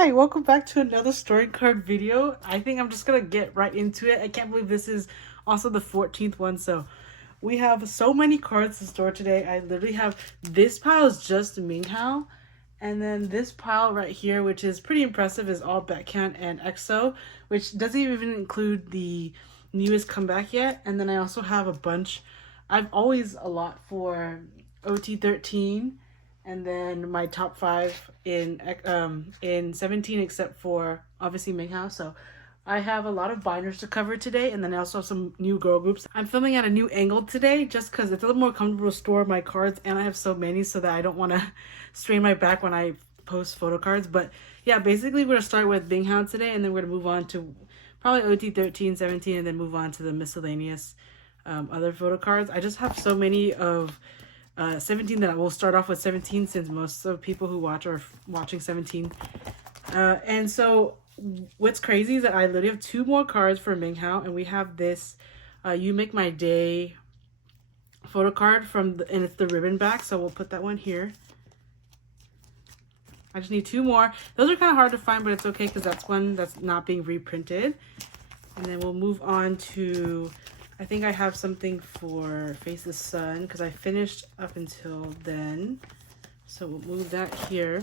Hi, welcome back to another story card video. I think I'm just gonna get right into it. I can't believe this is also the 14th one. So we have so many cards to store today. I literally have this pile is just minghao. And then this pile right here, which is pretty impressive, is all baekhyun and EXO, which doesn't even include the newest comeback yet. And then I also have a bunch. I've always a lot for OT13, and then my top 5 in 17, except for obviously minghao. So I have a lot of binders to cover today, and then I also have some new girl groups. I'm filming at a new angle today just because it's a little more comfortable to store my cards, and I have so many so that I don't want to strain my back when I post photo cards. But yeah, basically we're going to start with minghao today, and then we're going to move on to probably OT 13, 17, and then move on to the miscellaneous other photo cards. I just have so many of 17 that I will start off with 17 since most of the people who watch are watching 17. And so what's crazy is that I literally have 2 more cards for minghao, and we have this You Make My Day photo card and it's the ribbon back, so we'll put that one here. I just need 2 more. Those are kind of hard to find, but it's okay because that's one that's not being reprinted. And then we'll move on to, I think I have something for Face the Sun because I finished up until then. So we'll move that here.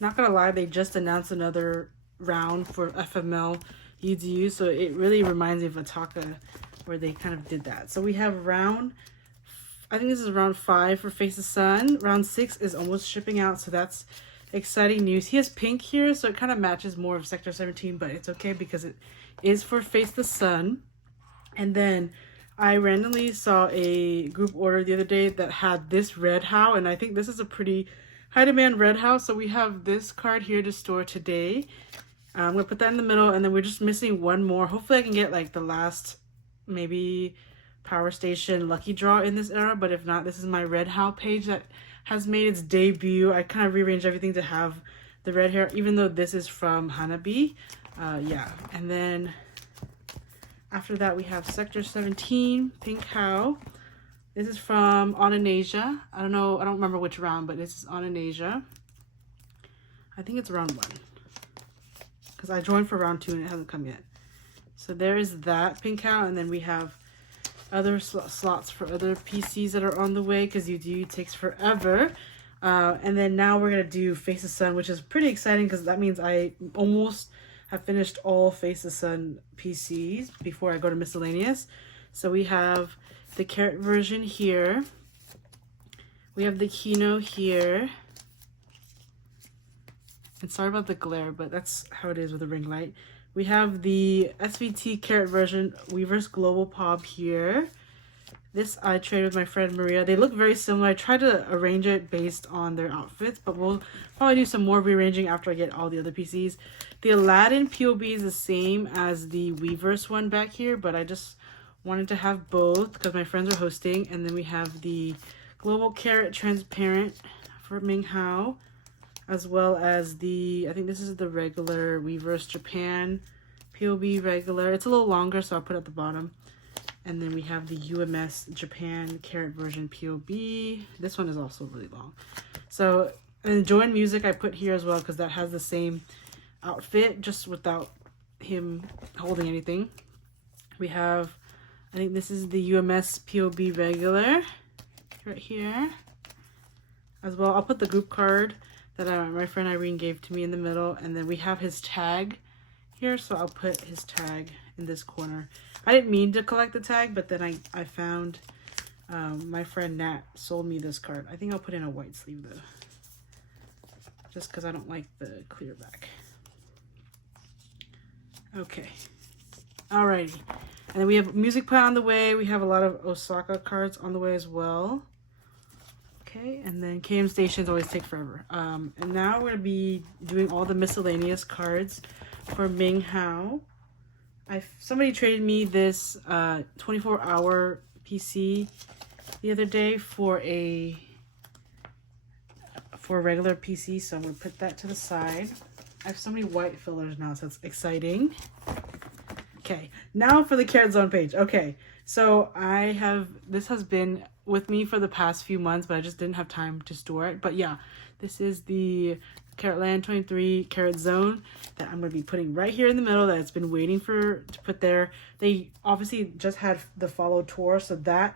Not gonna lie, they just announced another round for FML UDU, so it really reminds me of Ataka where they kind of did that. So we have I think this is round 5 for Face the Sun. Round 6 is almost shipping out, so that's exciting news. He has pink here, so it kind of matches more of Sector 17, but it's okay because it is for Face the Sun. And then I randomly saw a group order the other day that had this red how, and I think this is a pretty high demand red how, so we have this card here to store today. I'm gonna put that in the middle, and then we're just missing one more. Hopefully I can get like the last maybe Power Station lucky draw in this era, but if not, this is my red how page that has made its debut. I kind of rearranged everything to have the red hair, even though this is from Hanabi. Yeah, and then after that we have Sector 17 pink how. This is from On in Asia. I don't remember which round, but this is On in Asia. I think it's round 1 because I joined for round 2 and it hasn't come yet. So there is that pink how, and then we have other slots for other PCs that are on the way because UDU takes forever. And then now we're gonna do Face the Sun, which is pretty exciting because that means I almost have finished all Face the Sun PCs before I go to miscellaneous. So we have the Carat version here. We have the Kino here. And sorry about the glare, but that's how it is with a ring light. We have the SVT Carat version Weaver's Global Pop here. This I traded with my friend Maria. They look very similar. I tried to arrange it based on their outfits, but we'll probably do some more rearranging after I get all the other PCs. The Aladdin POB is the same as the Weaver's one back here, but I just wanted to have both because my friends are hosting. And then we have the Global Carat Transparent for minghao, as well as I think this is the regular Weaver's Japan POB regular. It's a little longer, so I'll put it at the bottom. And then we have the UMS Japan Carat version POB. This one is also really long. So, and Join Music I put here as well because that has the same outfit, just without him holding anything. We have, I think this is the UMS POB regular right here as well. I'll put the group card that my friend Irene gave to me in the middle, and then we have his tag here, so I'll put his tag in this corner. I didn't mean to collect the tag, but then I found my friend Nat sold me this card. I think I'll put in a white sleeve though, just because I don't like the clear back. Okay, alrighty, and then we have Music Play on the way. We have a lot of Osaka cards on the way as well. Okay, and then KM stations always take forever. And now we're gonna be doing all the miscellaneous cards for minghao. Somebody traded me this 24-hour PC the other day for a regular PC, so I'm gonna put that to the side. I have so many white fillers now, so it's exciting. Okay, now for the Carat Zone page. Okay, so this has been with me for the past few months, but I just didn't have time to store it. But yeah, this is the Caratland 23 Carat Zone that I'm going to be putting right here in the middle that it's been waiting to put there. They obviously just had the follow tour, so that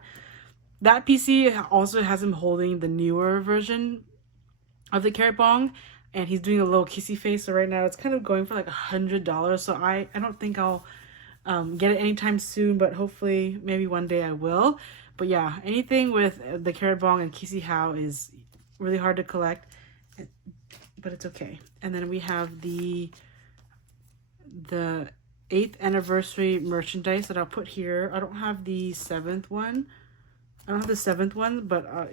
PC also has him holding the newer version of the Carat Bong, and he's doing a little kissy face. So right now it's kind of going for like $100. So I don't think I'll get it anytime soon, but hopefully maybe one day I will. But yeah, anything with the Carat Bong and kissy how is really hard to collect, but it's okay. And then we have the 8th anniversary merchandise that I'll put here. I don't have the 7th one. But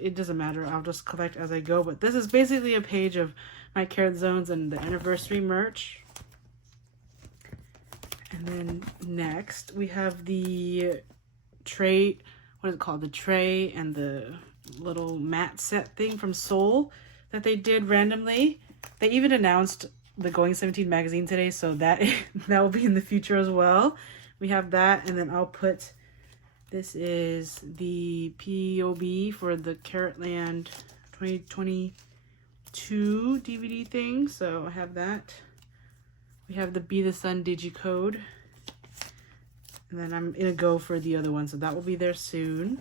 it doesn't matter. I'll just collect as I go. But this is basically a page of my Carat Zones and the anniversary merch. And then next we have the tray, what is it called? The tray and the little mat set thing from Seoul that they did randomly. They even announced the Going17 magazine today, so that will be in the future as well. We have that, and then I'll put, this is the POB for the Caratland 2022 DVD thing, so I have that. We have the Be the Sun digicode, and then I'm gonna go for the other one, so that will be there soon.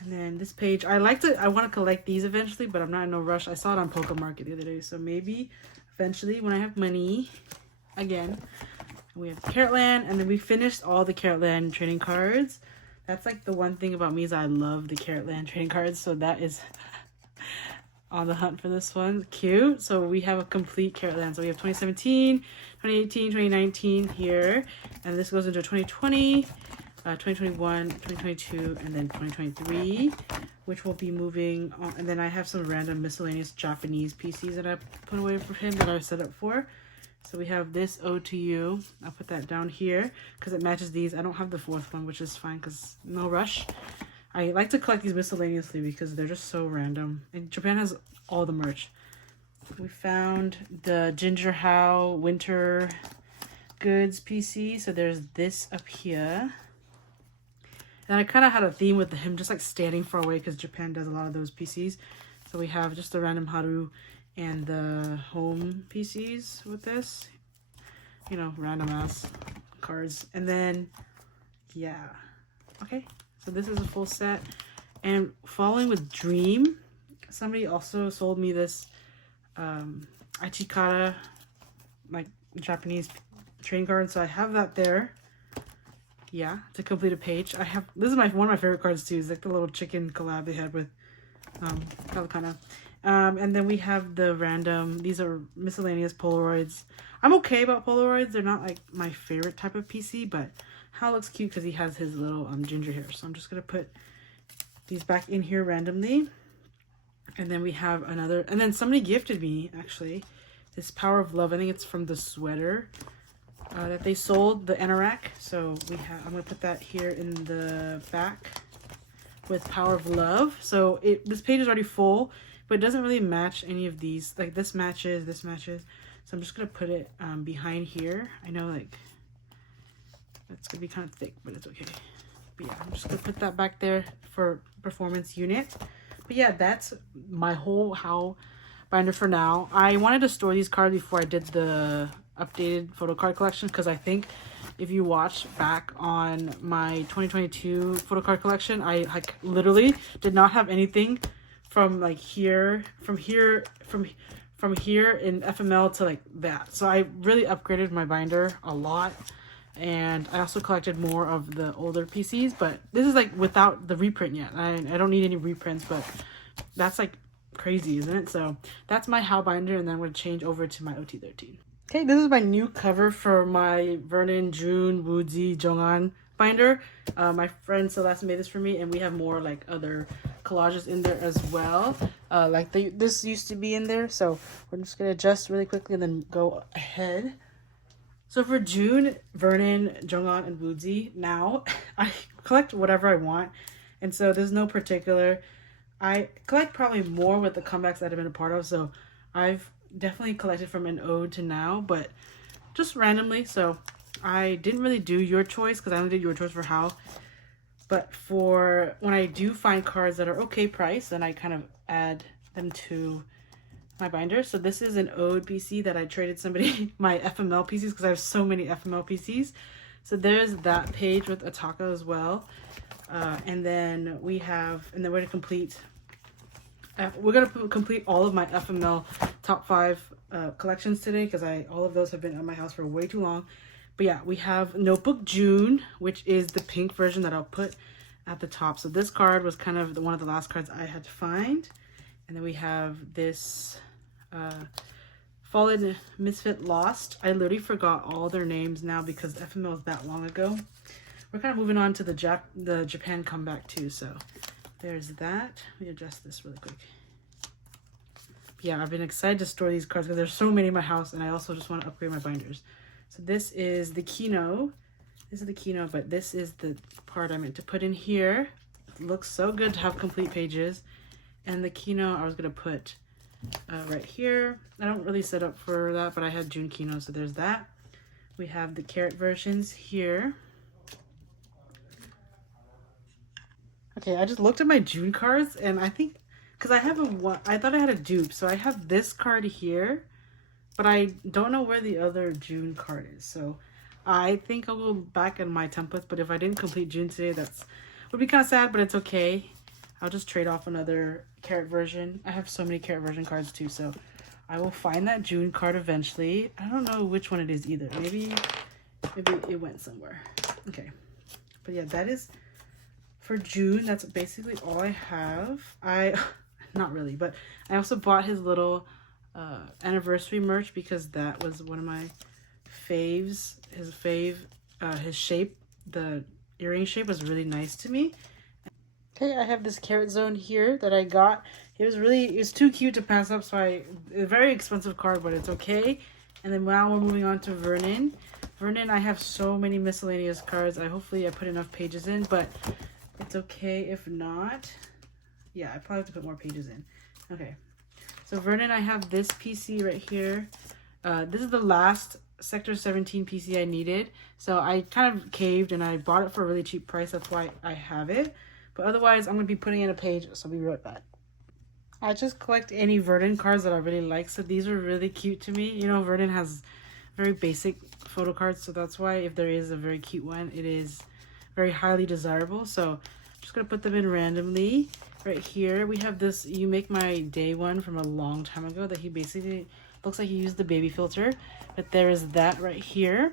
And then this page, I want to collect these eventually, but I'm not in no rush. I saw it on Poke Market the other day, so maybe eventually when I have money again. We have Caratland, and then we finished all the Caratland trading cards. That's like the one thing about me is I love the Caratland trading cards, so that is on the hunt for this one. Cute. So we have a complete Caratland. So we have 2017, 2018, 2019 here, and this goes into 2020. 2021, 2022, and then 2023, which will be moving on. And then I have some random miscellaneous Japanese PCs that I put away for him that I set up for. So we have this Ode to You. I'll put that down here because it matches these. I don't have the 4th one, which is fine because no rush. I like to collect these miscellaneously because they're just so random. And Japan has all the merch. We found the Ginger How Winter Goods PC. So there's this up here. And I kind of had a theme with him just like standing far away because Japan does a lot of those PCs. So we have just the random Haru and the home PCs with this. You know, random ass cards. And then, yeah. Okay, so this is a full set. And following with Dream, somebody also sold me this Ichikara, like Japanese trading card. So I have that there. Yeah, to complete a page. This is one of my favorite cards too. It's like the little chicken collab they had with Katakana. And then we have the random, these are miscellaneous Polaroids. I'm okay about Polaroids. They're not like my favorite type of PC, but Hal looks cute because he has his little ginger hair. So I'm just going to put these back in here randomly. And then we have another, and then somebody gifted me actually this Power of Love. I think it's from the sweater that they sold, the anorak. So I'm gonna put that here in the back with Power of Love. So this page is already full, but it doesn't really match any of these. Like this matches. So I'm just gonna put it behind here. I know like that's gonna be kind of thick, but it's okay. But yeah, I'm just gonna put that back there for performance unit. But yeah, that's my whole how binder for now. I wanted to store these cards before I did the updated photo card collection because I think if you watch back on my 2022 photo card collection, I like literally did not have anything from like here in FML to like that. So I really upgraded my binder a lot, and I also collected more of the older PCs, but this is like without the reprint yet. I don't need any reprints, but that's like crazy, isn't it? So that's my how binder, and then I'm going to change over to my OT13. Okay, this is my new cover for my Vernon, June, Woozi, Jonghan binder. My friend Celeste made this for me, and we have more like other collages in there as well. This used to be in there, so we're just gonna adjust really quickly and then go ahead. So for June, Vernon, Jonghan, and Woozi, now I collect whatever I want, and so there's no particular. I collect probably more with the comebacks that I've been a part of, so I've definitely collected from an ode to now, but just randomly. So I didn't really do your choice because I only did your choice for how. But for when I do find cards that are okay price, then I kind of add them to my binder. So this is an ode PC that I traded somebody my FML PCs because I have so many FML PCs. So there's that page with Ataka as well. And then we're going to complete all of my FML top 5 collections today because all of those have been at my house for way too long. But yeah, we have Notebook June, which is the pink version that I'll put at the top. So this card was kind of one of the last cards I had to find. And then we have this Fallen Misfit Lost. I literally forgot all their names now because FML was that long ago. We're kind of moving on to the Japan comeback too. So there's that. Let me adjust this really quick. Yeah, I've been excited to store these cards because there's so many in my house, and I also just want to upgrade my binders. So this is the Kino. This is the Kino, but this is the part I meant to put in here. It looks so good to have complete pages. And the Kino I was going to put right here. I don't really set up for that, but I had June Kino, so there's that. We have the carat versions here. Okay, I just looked at my June cards, and I think, because I thought I had a dupe, so I have this card here. But I don't know where the other June card is. So I think I'll go back in my templates. But if I didn't complete June today, would be kind of sad, but it's okay. I'll just trade off another carat version. I have so many carat version cards too. So I will find that June card eventually. I don't know which one it is either. Maybe it went somewhere. Okay. But yeah, that is for June. That's basically all I have. Not really, but I also bought his little anniversary merch because that was one of my faves. His shape, the earring shape was really nice to me. Okay, I have this carat zone here that I got. It was too cute to pass up, so a very expensive card, but it's okay. And then now we're moving on to Vernon. Vernon, I have so many miscellaneous cards. Hopefully I put enough pages in, but it's okay if not. Yeah, I probably have to put more pages in. Okay. So Vernon, I have this PC right here. This is the last Sector 17 PC I needed. So I kind of caved and I bought it for a really cheap price. That's why I have it. But otherwise, I'm going to be putting in a page. So I'll be right back. I just collect any Vernon cards that I really like. So these are really cute to me. You know, Vernon has very basic photo cards. So that's why if there is a very cute one, it is very highly desirable. So I'm just going to put them in randomly. Right here, we have this You Make My Day one from a long time ago that he basically looks like he used the baby filter. But there is that right here.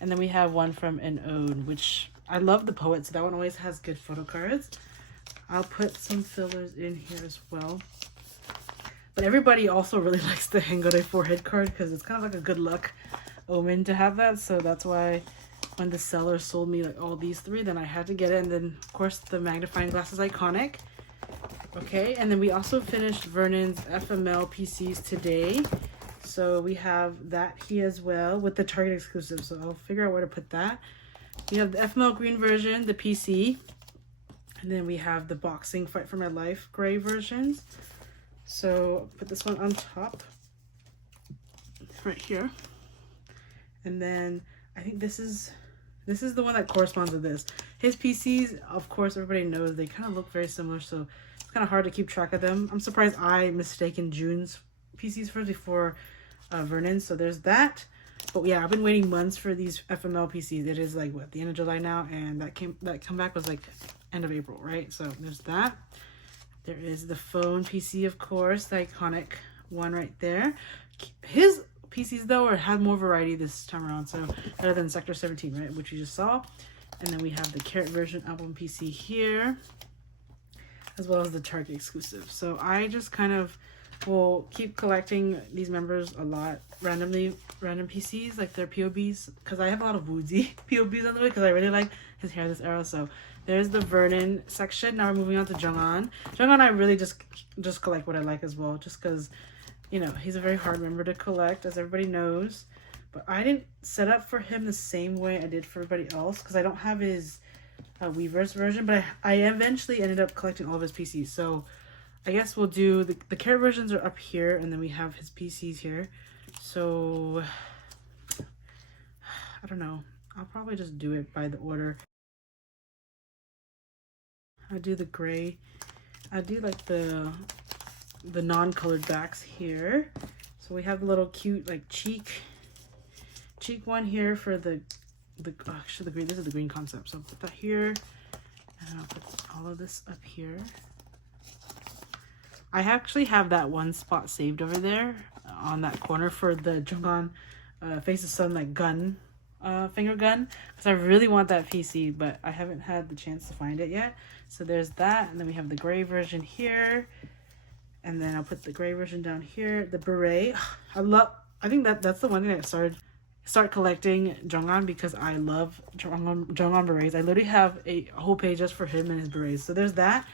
And then we have one from an ode, which I love the poet, so that one always has good photo cards. I'll put some fillers in here as well. But everybody also really likes the Hengore forehead card because it's kind of like a good luck omen to have that. So that's why when the seller sold me like all these 3, then I had to get it. And then, of course, the magnifying glass is iconic. Okay, and then we also finished Vernon's FML PCs today. So we have that here as well with the Target exclusive. So I'll figure out where to put that. We have the FML green version, the PC. And then we have the Boxing Fight for My Life gray versions. So put this one on top. Right here. And then I think this is the one that corresponds with this. His PCs, of course, everybody knows they kind of look very similar. So it's kind of hard to keep track of them. I'm surprised I mistaken June's PCs first before Vernon. So there's that. But yeah, I've been waiting months for these FML PCs. It is like what, the end of July now, and that comeback was like end of April, right? So there's that. There is the phone PC, of course, the iconic one right there. His PCs though had more variety this time around, so better than Sector 17, right, which you just saw. And then we have the carat version album PC here, as well as the Target exclusive. So I just kind of will keep collecting these members a lot, random PCs, like their POBs, because I have a lot of woozy POBs on the way, because I really like his hair this era. So there's the Vernon section. Now we're moving on to Jungwon. Jungwon, I really just collect what I like as well, just because, you know, he's a very hard member to collect, as everybody knows. But I didn't set up for him the same way I did for everybody else, because I don't have his Weverse version, but I eventually ended up collecting all of his PCs. So I guess we'll do the carat versions are up here, and then we have his PCs here. So I don't know. I'll probably just do it by the order. I do the gray. I do like the non-colored backs here. So we have the little cute like cheek one here for the actually the green. This is the green concept. So I'll put that here, and I'll put all of this up here. I actually have that one spot saved over there on that corner for the Junghan Face the Sun like gun, finger gun, because I really want that PC, but I haven't had the chance to find it yet. So there's that, and then we have the gray version here, and then I'll put the gray version down here. The beret, I think that's the one thing that start collecting Junghan, because I love Junghan berets. I literally have a whole page just for him and his berets. So there's that,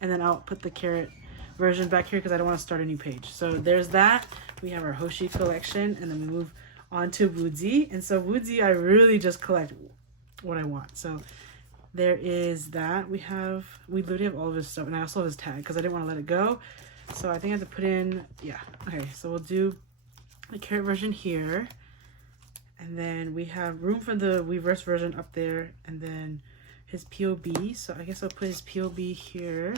and then I'll put the carat version back here because I don't want to start a new page. So there's that. We have our Hoshi collection, and then we move on to Woozi. And so Woozi, I really just collect what I want. So there is that. We literally have all of his stuff, and I also have his tag because I didn't want to let it go. So I think I have to put in, yeah. Okay, so we'll do the carat version here. And then we have room for the Weverse version up there, and then his POB. So I guess I'll put his POB here,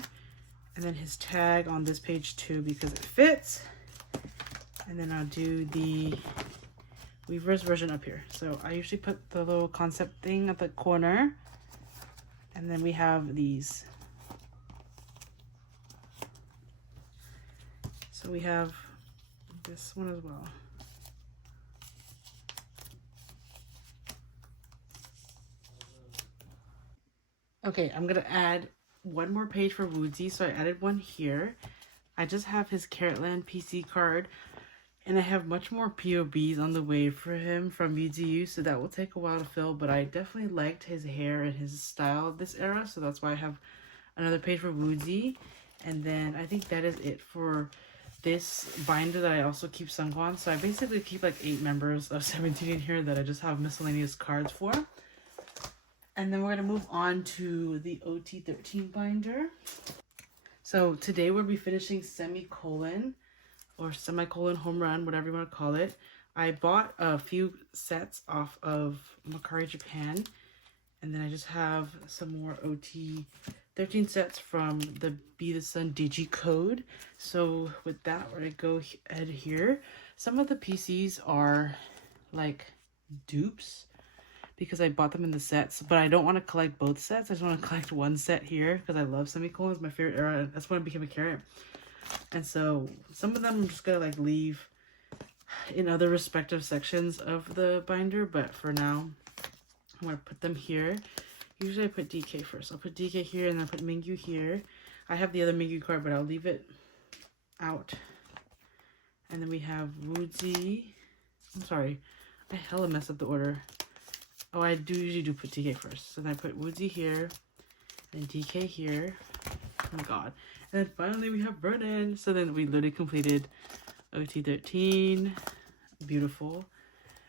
and then his tag on this page too because it fits. And then I'll do the Weverse version up here. So I usually put the little concept thing at the corner. And then we have these. So we have this one as well. Okay, I'm gonna add one more page for Woozi, so I added one here. I just have his Caratland PC card, and I have much more POBs on the way for him from UZU, so that will take a while to fill, but I definitely liked his hair and his style this era, so that's why I have another page for Woozi. And then I think that is it for this binder that I also keep Sungwon. So I basically keep like 8 members of 17 in here that I just have miscellaneous cards for. And then we're going to move on to the OT13 binder. So today we'll be finishing semicolon home run, whatever you want to call it. I bought a few sets off of Mercari Japan. And then I just have some more OT13 sets from the Be the Sun Digi code. So with that, we're going to go ahead here. Some of the PCs are like dupes, because I bought them in the sets, but I don't want to collect both sets. I just want to collect one set here because I love semicolons, my favorite era. That's when I became a carat. And so some of them I'm just gonna like leave in other respective sections of the binder, but for now I'm gonna put them here. Usually I put DK first. I'll put DK here and then I put Mingyu here. I have the other Mingyu card, but I'll leave it out. And then we have Woozi. I'm sorry, I hella messed up the order. Oh, I usually do put DK first. So then I put Woozi here, and DK here. Oh my god. And then finally we have Vernon. So then we literally completed OT13. Beautiful.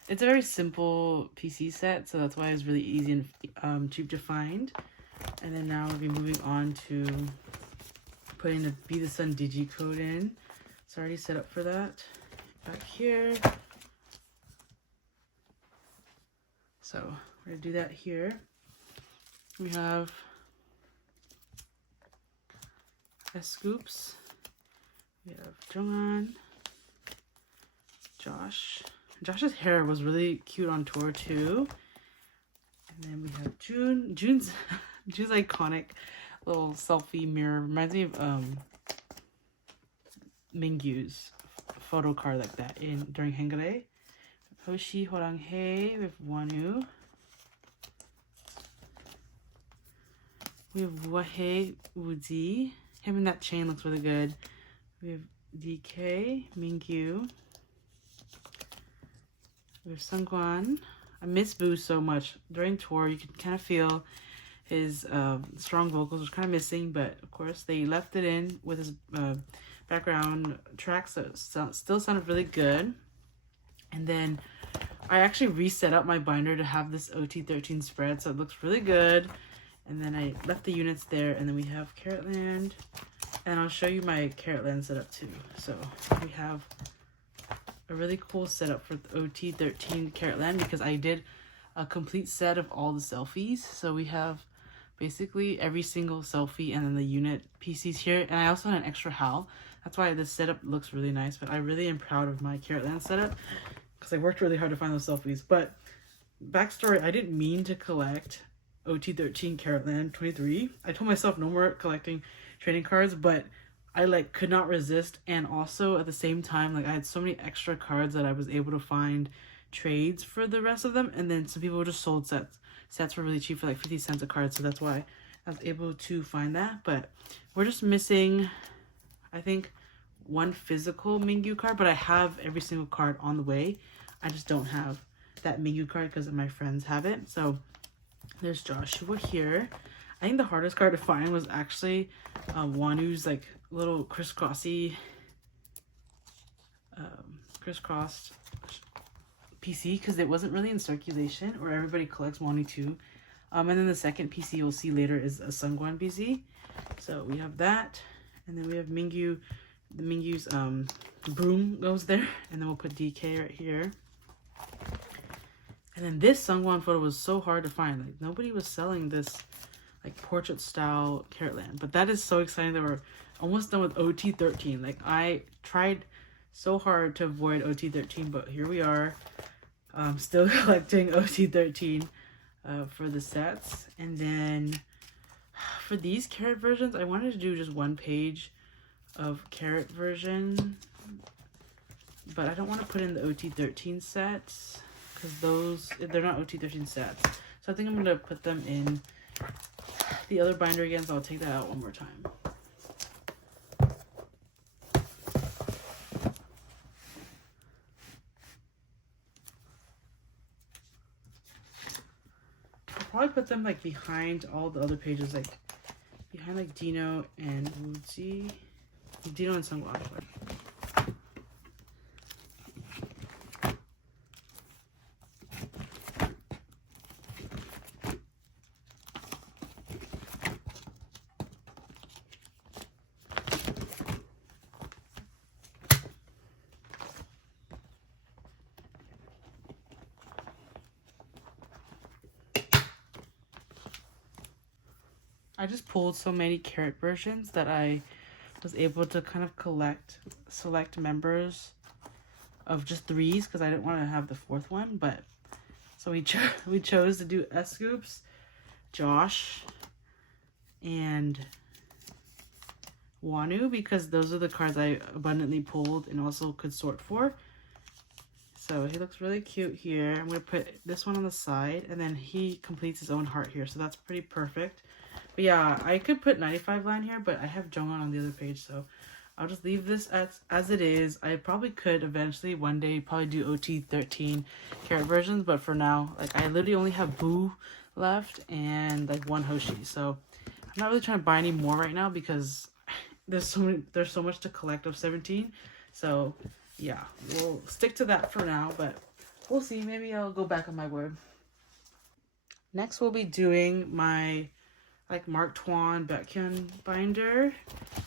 It's a very simple PC set, so that's why it's really easy and cheap to find. And then now we'll be moving on to putting the Be the Sun Digi code in. It's already set up for that. Back here. So we're gonna do that here. We have scoops. We have Junghan, Josh. Josh's hair was really cute on tour too. And then we have June. June's iconic little selfie mirror reminds me of Mingyu's photo card like that during Hangare. Hoshi, Horanghae, we have Wonu. We have Wahei, Woozi. Him and that chain looks really good. We have DK, Mingyu. We have Sungwon. I miss Boo so much. During tour, you could kind of feel his strong vocals was kind of missing, but of course they left it in with his background tracks that still sounded really good. And then I actually reset up my binder to have this OT13 spread, so it looks really good. And then I left the units there, and then we have Caratland. And I'll show you my Caratland setup too. So we have a really cool setup for the OT13 Caratland, because I did a complete set of all the selfies. So we have basically every single selfie and then the unit PCs here. And I also had an extra HAL. That's why this setup looks really nice. But I really am proud of my Caratland setup because I worked really hard to find those selfies. But backstory, I didn't mean to collect OT13 Caratland 23. I told myself no more collecting trading cards, but I like could not resist. And also at the same time, like I had so many extra cards that I was able to find trades for the rest of them. And then some people just sold sets. Sets were really cheap for like 50 cents a card, so that's why I was able to find that. But we're just missing, I think, one physical Mingyu card, but I have every single card on the way. I just don't have that Mingyu card because my friends have it. So there's Joshua here. I think the hardest card to find was actually Wanu's like little crisscrossed PC because it wasn't really in circulation, or everybody collects Wanu too. And then the second PC you'll see later is a Sungwan PC. So we have that, and then we have Mingyu. The Mingyu's broom goes there, and then we'll put DK right here. And then this Sungwan photo was so hard to find. Like nobody was selling this like portrait style Caratland, but that is so exciting that we're almost done with OT13. Like I tried so hard to avoid OT13, but here we are. Still collecting OT13 for the sets. And then for these carat versions, I wanted to do just one page of carat version, but I don't want to put in the OT13 sets because they're not OT13 sets. So I think I'm going to put them in the other binder again, so I'll take that out one more time. Probably put them like behind all the other pages, like behind like Dino and Woozi. Dino and Sungwan. I just pulled so many carat versions that I was able to kind of select members of just threes because I didn't want to have the fourth one. But so we chose to do S-Scoops, Josh, and Wanu because those are the cards I abundantly pulled and also could sort for. So he looks really cute here. I'm going to put this one on the side, and then he completes his own heart here. So that's pretty perfect. But yeah, I could put 95 line here, but I have Jongwon on the other page, so I'll just leave this as it is. I probably could eventually one day probably do OT13 carat versions, but for now, like I literally only have Boo left and like one Hoshi. So I'm not really trying to buy any more right now because there's so much to collect of 17. So yeah, we'll stick to that for now, but we'll see. Maybe I'll go back on my word. Next, we'll be doing my like Mark Tuan Baekhyun binder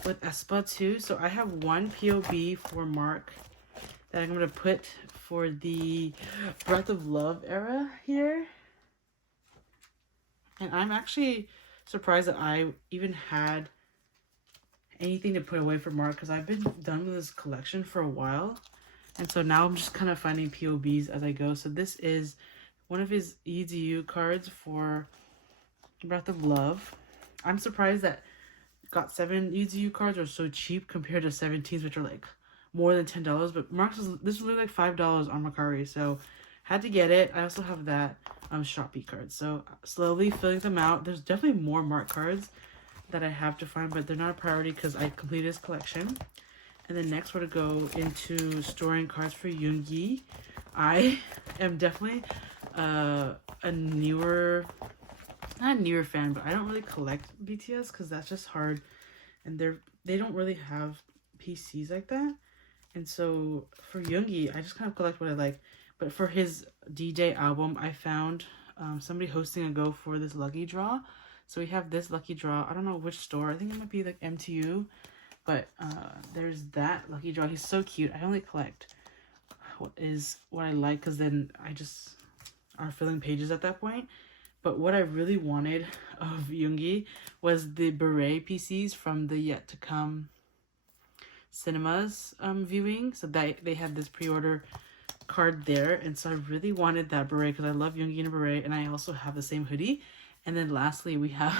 with aespa too. So I have one POB for Mark that I'm going to put for the Breath of Love era here. And I'm actually surprised that I even had anything to put away for Mark because I've been done with this collection for a while. And so now I'm just kind of finding POBs as I go. So this is one of his EZU cards for Breath of Love. I'm surprised that got7 EZU cards are so cheap compared to 17s, which are like more than $10. But this was like $5 on Mercari, so had to get it. I also have that Shopee card, so slowly filling them out. There's definitely more Mark cards that I have to find, but they're not a priority because I completed this collection. And then next we're to go into storing cards for Yoongi. I am definitely a newer, not a newer fan, but I don't really collect BTS because that's just hard, and they don't really have PCs like that. And so for Yoongi, I just kind of collect what I like. But for his D-Day album, I found somebody hosting a go for this lucky draw. So we have this lucky draw. I don't know which store. I think it might be like MTU. But there's that lucky draw. He's so cute. I only collect what I like because then I just are filling pages at that point. But what I really wanted of yoongi was the beret PCs from the Yet to Come cinemas viewing. So they had this pre-order card there, and so I really wanted that beret because I love yoongi in a beret, and I also have the same hoodie. And then lastly, we have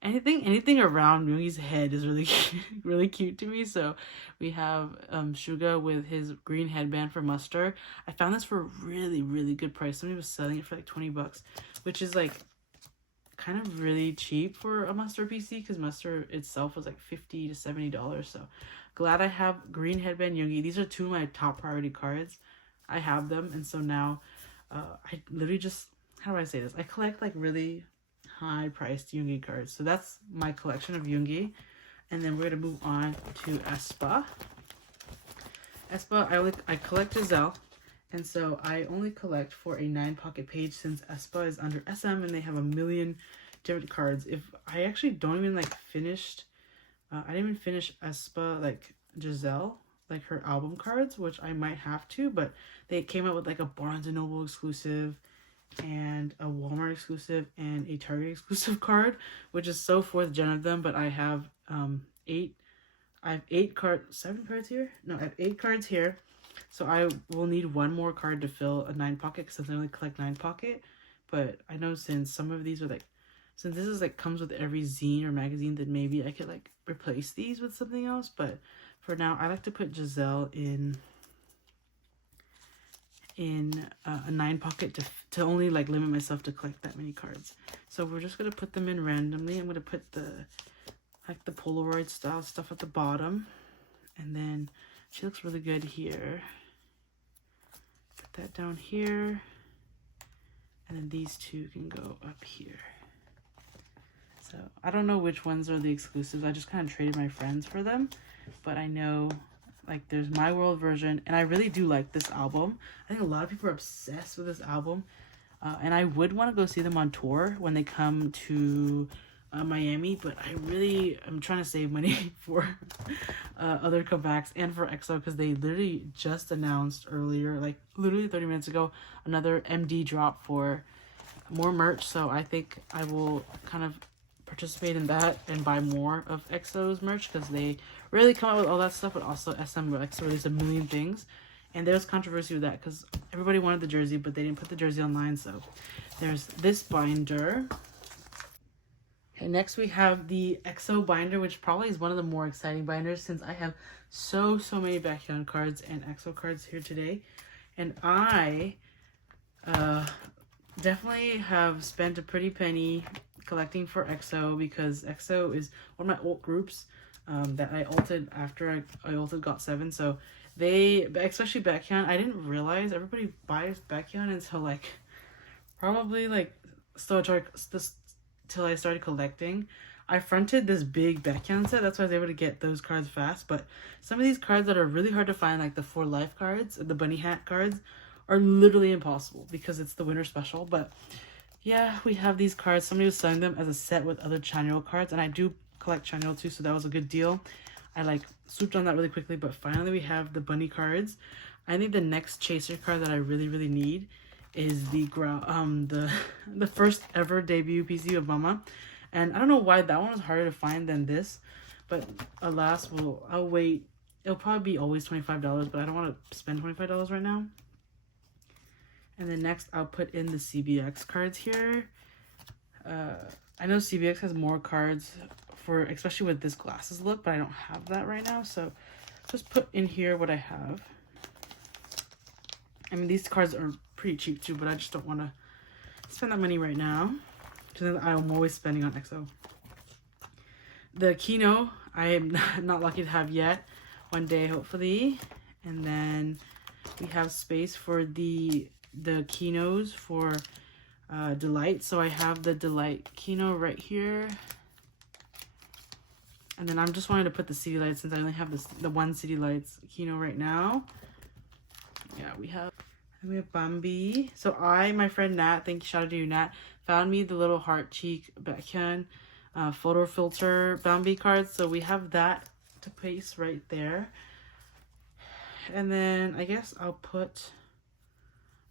anything around Yoongi's head is really cute, really cute to me. So we have Suga with his green headband for Muster. I found this for a really good price. Somebody was selling it for like 20 bucks, which is like kind of really cheap for a Muster PC because Muster itself was like $50 to $70. So glad I have green headband yoongi. These are two of my top priority cards. I have them, and so now I literally just, how do I say this? I collect like really high priced yoongi cards. So that's my collection of yoongi. And then we're gonna move on to aespa. Aespa, I collect Giselle, and so I only collect for a 9-pocket page since aespa is under SM and they have a million different cards. If I actually don't even like finished, I didn't even finish aespa like Giselle, like her album cards, which I might have to, but they came out with like a Barnes & Noble exclusive and a Walmart exclusive and a Target exclusive card, which is so 4th gen of them. But I have 7 cards here. No, I have 8 cards here, so I will need one more card to fill a 9-pocket since I only collect 9-pocket. But I know since some of these are like, since this is like comes with every zine or magazine, then maybe I could like replace these with something else. But for now, I like to put Giselle in a 9-pocket to only like limit myself to collect that many cards. So we're just gonna put them in randomly. I'm gonna put the like the Polaroid style stuff at the bottom, and then she looks really good here. Put that down here, and then these two can go up here. So I don't know which ones are the exclusives. I just kind of traded my friends for them, but I know like there's My World version, and I really do like this album. I think a lot of people are obsessed with this album, and I would want to go see them on tour when they come to Miami, but I'm trying to save money for other comebacks and for EXO, because they literally just announced earlier, like literally 30 minutes ago, another MD drop for more merch. So I think I will kind of participate in that and buy more of EXO's merch, because they really come out with all that stuff, but also SM EXO released a million things, and there's controversy with that because everybody wanted the jersey, but they didn't put the jersey online. So there's this binder. Okay, next we have the EXO binder, which probably is one of the more exciting binders since I have so many Baekhyun cards and EXO cards here today. And I definitely have spent a pretty penny collecting for EXO, because EXO is one of my alt groups that I ulted after I ulted got7. So they, especially Baekhyun, I didn't realize everybody buys Baekhyun until like probably like till I started collecting. I fronted this big Baekhyun set, that's why I was able to get those cards fast. But some of these cards that are really hard to find, like the 4 life cards, the bunny hat cards, are literally impossible because it's the winter special. But yeah, we have these cards. Somebody was selling them as a set with other Chanyeol cards, and I do collect Chanyeol too, so that was a good deal. I like swooped on that really quickly, but finally we have the bunny cards. I think the next chaser card that I really need is the the first ever debut PC of Mama, and I don't know why that one was harder to find than this, but alas, I'll wait. It'll probably be always $25, but I don't want to spend $25 right now. And then next I'll put in the CBX cards here. I know CBX has more cards for, especially with this glasses look, but I don't have that right now, so just put in here what I have. I mean, these cards are pretty cheap too, but I just don't want to spend that money right now, because I'm always spending on EXO. The Kino, I am not lucky to have yet. One day, hopefully. And then we have space for the Kinos for Delight. So I have the Delight Kino right here. And then I'm just wanting to put the City Lights, since I only have the one City Lights Kino right now. Yeah, we have Bambi. So my friend Nat, shout out to you, Nat, found me the little heart cheek Baekhyun photo filter Bambi cards. So we have that to place right there. And then I guess I'll put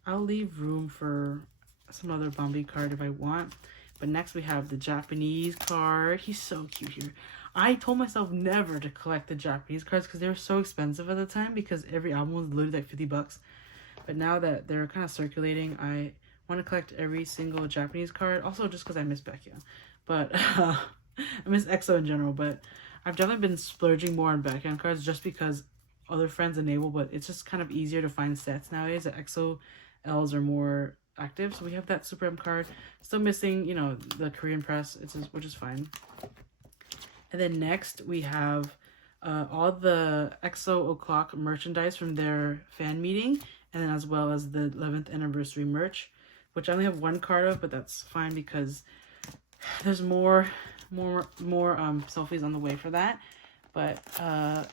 I'll leave room for some other Bombay card if I want. But next we have the Japanese card. He's so cute here. I told myself never to collect the Japanese cards because they were so expensive at the time because every album was literally like 50 bucks. But now that they're kind of circulating, I want to collect every single Japanese card. Also just because I miss Baekhyun. But I miss EXO in general. But I've definitely been splurging more on Baekhyun cards just because other friends enable. But it's just kind of easier to find sets nowadays. The EXO Ls are more active. So we have that Super M card. Still missing, you know, the Korean press, which is fine. And then next we have all the EXO O'Clock merchandise from their fan meeting, and then as well as the 11th anniversary merch, which I only have one card of, but that's fine because there's more selfies on the way for that. But I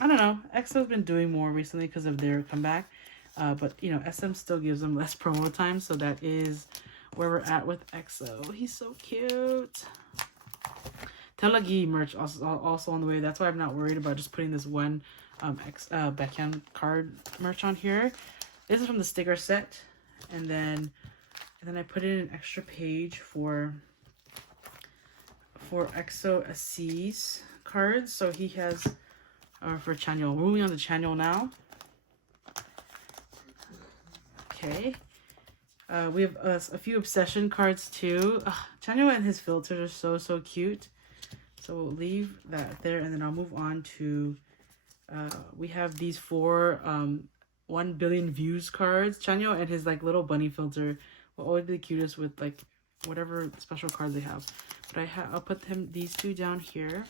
don't know, EXO's been doing more recently because of their comeback. But you know, SM still gives them less promo time, so that is where we're at with EXO. He's so cute. Telagi merch also on the way. That's why I'm not worried about just putting this one Baekhyun card merch on here. This is from the sticker set, and then I put in an extra page for EXO Assis cards. So he has for Chanyeol. We're moving on to Chanyeol now. Okay. We have a few obsession cards too. Chanyeol and his filters are so cute. So we'll leave that there, and then I'll move on to we have these 4 1 billion views cards. Chanyeol and his like little bunny filter will always be the cutest with like whatever special cards they have. But I'll put these 2 down here,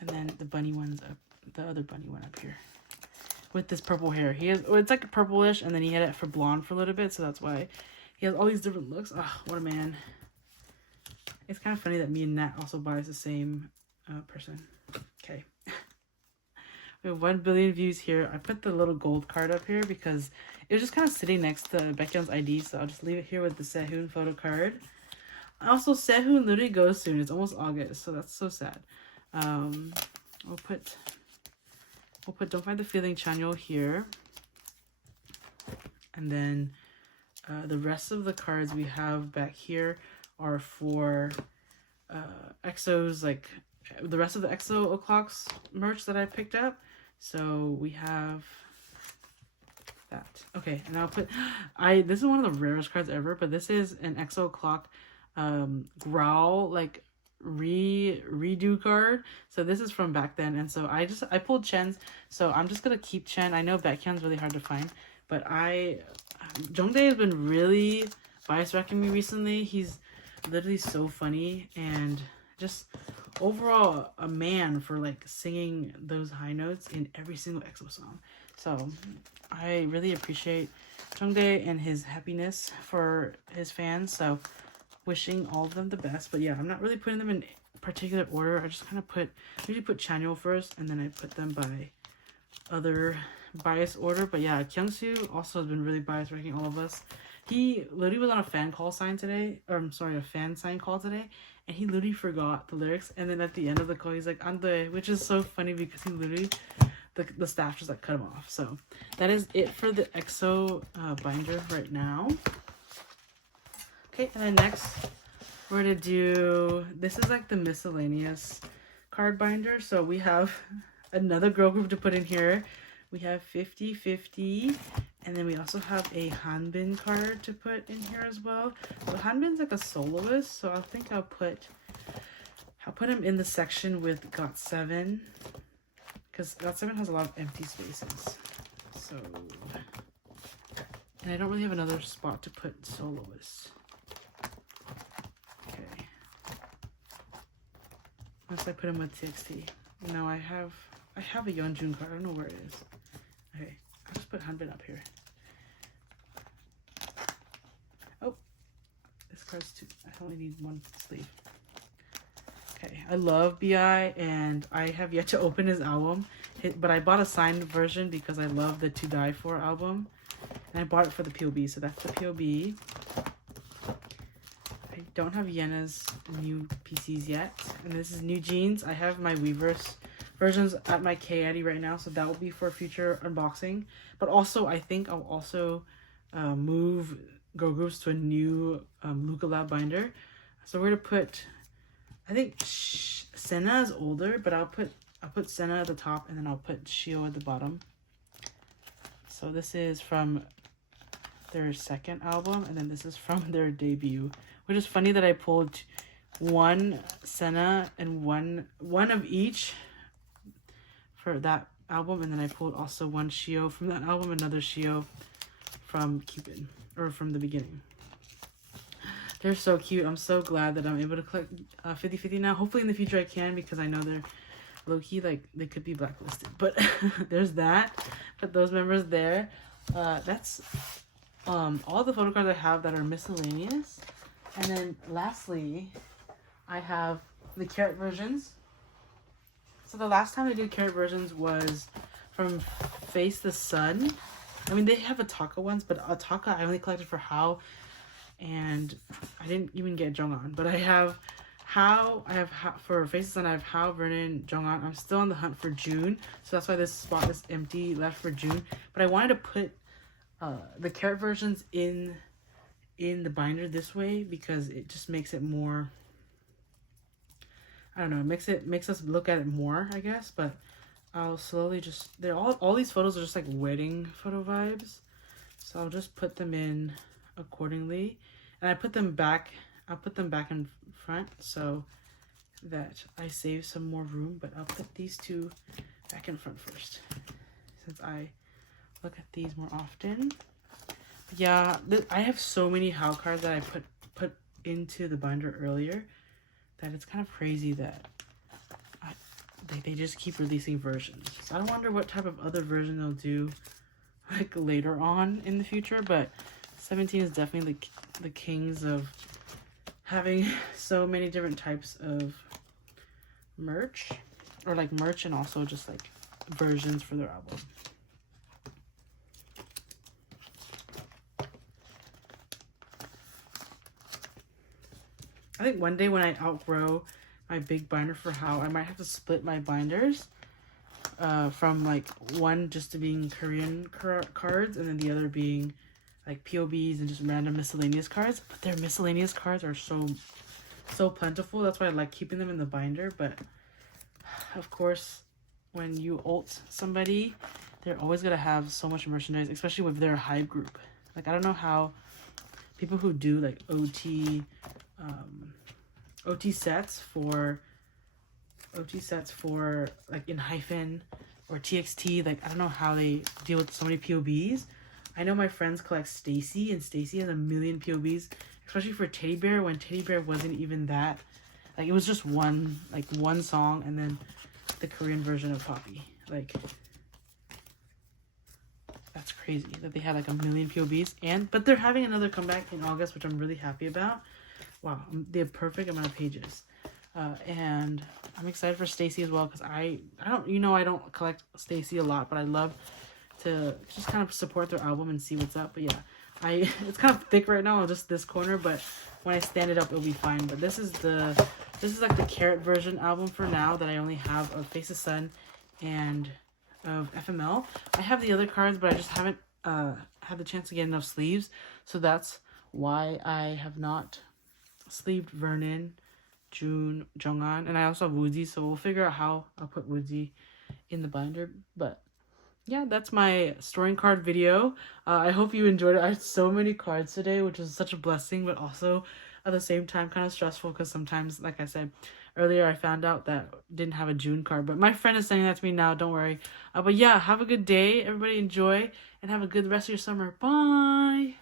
and then the bunny one's up, the other bunny one up here with this purple hair. He has, it's like purplish, and then he had it for blonde for a little bit, so that's why he has all these different looks. Oh, what a man. It's kind of funny that me and Nat also buys the same person. Okay. We have 1 billion views here. I put the little gold card up here because it was just kind of sitting next to Baekhyun's ID, so I'll just leave it here with the Sehun photo card. Also, Sehun literally goes soon. It's almost August, so that's so sad. We'll put Don't Fight the Feeling Chanyeol here. And then the rest of the cards we have back here are for EXO's, like the rest of the EXO O'Clocks merch that I picked up. So we have that. Okay, and I'll put this is one of the rarest cards ever, but this is an EXO O'Clock growl like redo card. So this is from back then, and so I pulled Chen's, so I'm just gonna keep Chen. I know Baekhyun's really hard to find, but Jongdae has been really bias wrecking me recently. He's literally so funny and just overall a man for like singing those high notes in every single EXO song. So I really appreciate Jongdae and his happiness for his fans. So wishing all of them the best. But yeah, I'm not really putting them in particular order. I just kind of usually put Chanyeol first, and then I put them by other bias order. But yeah, Kyungsoo also has been really bias wrecking all of us. He literally was on a fan sign call today, and he literally forgot the lyrics. And then at the end of the call, he's like, "Ande," which is so funny because he literally, the staff just like cut him off. So that is it for the EXO binder right now. Okay, and then next we're gonna do, this is like the miscellaneous card binder. So we have another girl group to put in here. We have 50/50, and then we also have a Hanbin card to put in here as well. So Hanbin's like a soloist, so I think I'll put him in the section with got7, because got7 has a lot of empty spaces. So, and I don't really have another spot to put soloists. Okay, unless I put him with TXT. No, I have a Yeonjun card. I don't know where it is. Okay, I'll just put Hanbin up here. Oh, this card's too, I only need 1 sleeve. Okay, I love BI, and I have yet to open his album, but I bought a signed version because I love the To Die For album, and I bought it for the POB, so that's the POB. I don't have Yena's new PCs yet, and this is New Jeans. I have my Weverse versions at my K-Eddy right now, so that will be for future unboxing. But also, I think I'll also move Girl Groups to a new Luca Lab binder. So we're gonna put, I think Senna is older, but I'll put Senna at the top, and then I'll put Shio at the bottom. So this is from their second album, and then this is from their debut. Which is funny that I pulled one Senna and one of each for that album, and then I pulled also one Shio from that album, another Shio from Cupid, or from the beginning. They're so cute. I'm so glad that I'm able to collect 50/50 now. Hopefully in the future I can, because I know they're low-key, like, they could be blacklisted. But there's that. Put those members there. That's all the photo cards I have that are miscellaneous. And then lastly, I have the carat versions. So the last time I did carat versions was from Face the Sun. I mean, they have Ataka ones, but Ataka I only collected for How, and I didn't even get Jong'an. But I have How, for Face the Sun, I have How, Vernon, Jong'an. I'm still on the hunt for June, so that's why this spot is empty left for June. But I wanted to put the carat versions in the binder this way, because it just makes it more, I don't know, it makes us look at it more, I guess. But I'll slowly just, they're all these photos are just like wedding photo vibes, so I'll just put them in accordingly. And I'll put them back in front so that I save some more room. But I'll put these two back in front first, since I look at these more often. Yeah, I have so many How cards that I put into the binder earlier that it's kind of crazy that they just keep releasing versions. So I wonder what type of other version they'll do like later on in the future. But 17 is definitely the kings of having so many different types of merch, or like merch, and also just like versions for their album. I think one day when I outgrow my big binder for How, I might have to split my binders from like one just to being Korean cards, and then the other being like POBs and just random miscellaneous cards. But their miscellaneous cards are so plentiful. That's why I like keeping them in the binder. But of course, when you ult somebody, they're always gonna have so much merchandise, especially with their hype group. Like, I don't know how people who do like OT sets for like in Hyphen or TXT, like I don't know how they deal with so many POBs. I know my friends collect Stacy, and Stacy has a million POBs, especially for Teddy Bear, when Teddy Bear wasn't even that, like it was just one song, and then the Korean version of Poppy. Like, that's crazy that they had like a million POBs. But they're having another comeback in August, which I'm really happy about. Wow, they have perfect amount of pages. And I'm excited for Stacy as well, because I don't collect Stacy a lot, but I love to just kind of support their album and see what's up. But yeah, it's kind of thick right now on just this corner, but when I stand it up, it'll be fine. But this is like the carat version album for now that I only have of Face the Sun and of FML. I have the other cards, but I just haven't had the chance to get enough sleeves, so that's why I have not sleeved Vernon, June, Jong'an, and I also have Woozi, so we'll figure out how I'll put Woozi in the binder. But yeah, that's my storing card video. I hope you enjoyed it. I had so many cards today, which was such a blessing, but also at the same time kind of stressful, because sometimes, like I said earlier, I found out that didn't have a June card, but my friend is sending that to me now, don't worry. But yeah, have a good day, everybody, enjoy, and have a good rest of your summer. Bye!